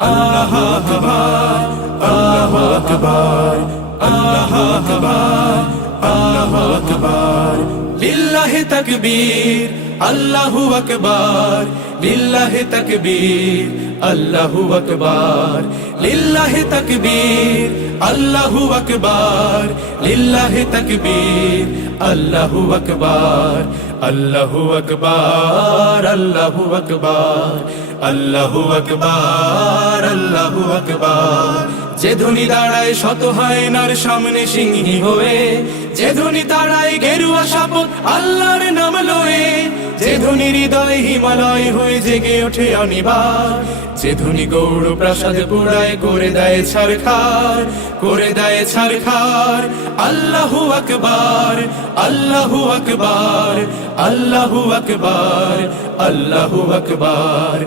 আল্লাহ আকবার আল্লাহ আকবার আল্লাহ আকবার আল্লাহ আকবার। লিল্লাহি তাকবীর, আল্লাহু আকবার। লিল্লাহি তাকবীর, আল্লাহু আকবার। লিল্লাহি তাকবীর আল্লাহু আকবার লিল্লাহি তাকবীর আল্লাহু আকবার আল্লাহু আকবার আল্লাহু আকবার আল্লাহু আকবার আল্লাহু আকবার। যে ধনী দাঁড়ায় শত হয় নার সামনে সিংহী হয়ে, যে ধনী দাঁড়ায় গেরুয়া সাপত আল্লাহর নাম লয়ে, যে ধনী হৃদয় হিমালয় হয়ে জেগে ওঠে অনিবার, যে ধনী গৌড় প্রাসাদ পুরায় করে দেয় ছারখার করে দেয় ছারখার আল্লাহু আকবার আল্লাহু আকবার আল্লাহু আকবার আল্লাহু আকবার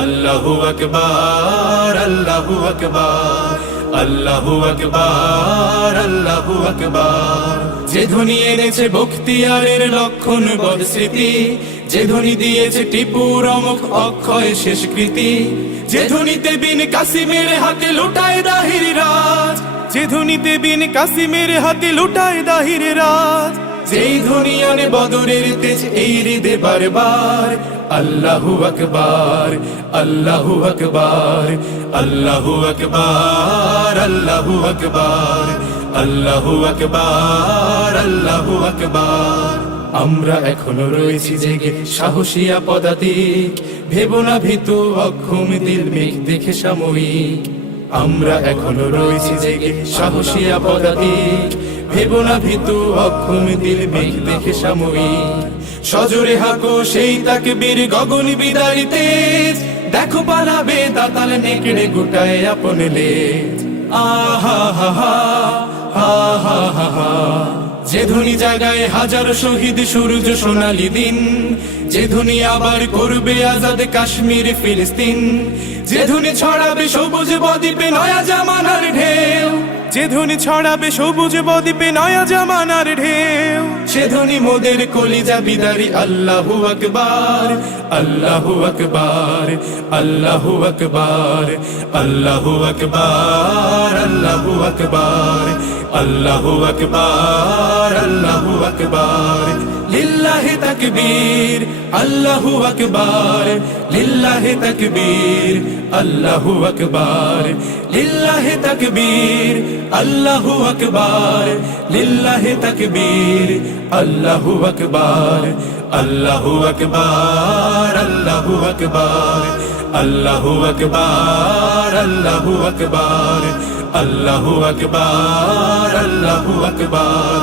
আল্লাহু আকবার আল্লাহু আকবার। আল্লাহু আকবার আল্লাহু আকবার। যে ধ্বনি এনেছে বখতিয়ারের লক্ষণ বদস্মৃতি, যে ধ্বনি দিয়েছে টিপুর অমুক অক্ষয় শেষকৃতি যে ধ্বনিতে বিন কাসিমের হাতে লুটায় দাহির রাজ, যে ধ্বনিতে বিন কাসিমের হাতে লুটায় দাহির রাজ যেই ধ্বনি আনে বদরের তেজ, এই হৃদে বারবার। আল্লাহু আকবার আল্লাহু আকবার আল্লাহু আকবার আল্লাহু আকবার আল্লাহু আকবার আল্লাহু আকবার। আমরা এখনও রয়েছি জেগে সাহসিয়া পদাতিক, ভেব না ভীতু অক্ষম দিল মেঘ, দেখে সাময়িক। আমরা এখনও রয়েছি জেগে সাহসিয়া পদাতিক ভেব না অক্ষম দিল মেঘ দেখে সাময়িক। সজোরে হাকো সেই তাকে বীর গগন বিদারি তেজ দেখো পালাবে দাতাল নেকড়ে গোটায় আপন যে হাজার শহীদ, সূর্য সোনালি দিন। যে আবার করবে আজাদ কাশ্মীর, ফিলিস্তিন। যে ধনী ছড়াবে সবুজ বদ্বীপে নয়া যে ধনী ছড়াবে সবুজ বদ্বীপে নয়া জামানার ঢেউ। সে ধনী মোদের কলিজা বিদারি, আল্লাহু আকবার আল্লাহু আকবার আল্লাহু আকবার আল্লাহু আকবার আল্লাহু আকবার আল্লাহু আকবার আল্লাহু আকবার। লিল্লাহি তাকবীর আল্লাহু আকবার লিল্লাহি তাকবীর আল্লাহু আকবার লিল্লাহি তাকবীর আল্লাহু আকবার লিল্লাহি তাকবীর আল্লাহু আকবার আল্লাহু আকবার আল্লাহু আকবার আল্লাহু আকবার আল্লাহু আকবার আল্লাহু আকবার